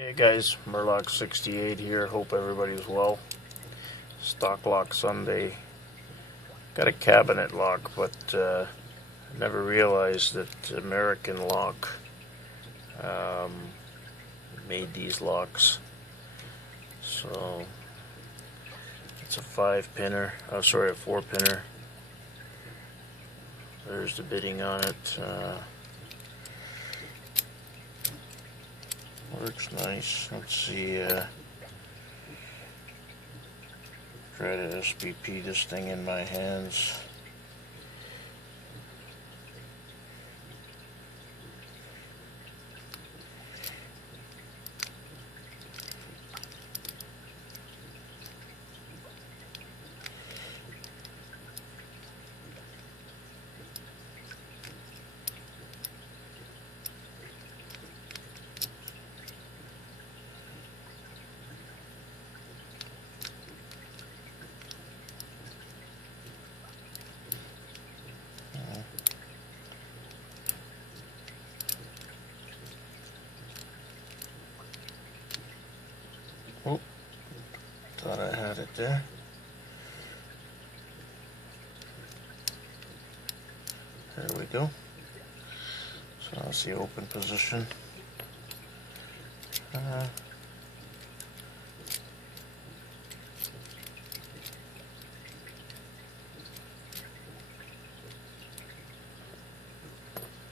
Hey guys, MUR-LOCK 68 here. Hope everybody's well. Stock lock Sunday. Got a cabinet lock, but never realized that American Lock made these locks. So it's a 5-pinner. Oh, sorry, a 4-pinner. There's the bidding on it. Works nice. Let's see. Try to SPP this thing in my hands. Oh, thought I had it there. There we go. So that's the open position.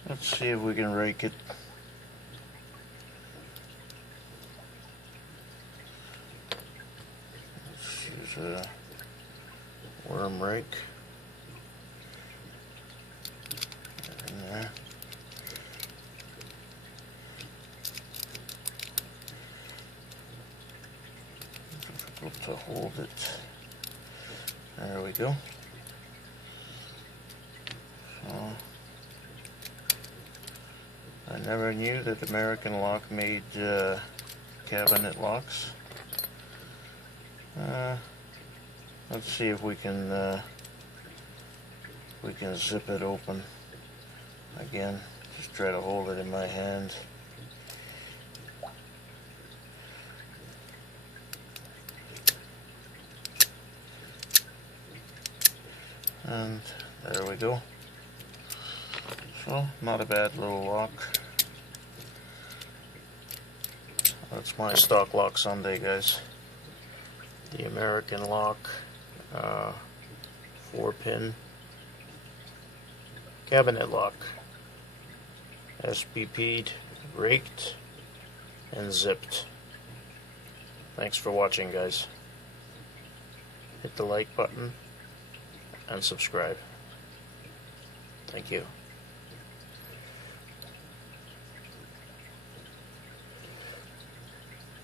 Let's see if we can rake it. Let's use a worm rake. In there. Difficult to hold it. There we go. So, I never knew that American Lock made cabinet locks. Let's see if we can zip it open again. Just try to hold it in my hand. And there we go. So, not a bad little lock. That's my stock lock Sunday, guys. The American Lock 4-pin cabinet lock. SPP'd, raked, and zipped. Thanks for watching, guys. Hit the like button and subscribe. Thank you.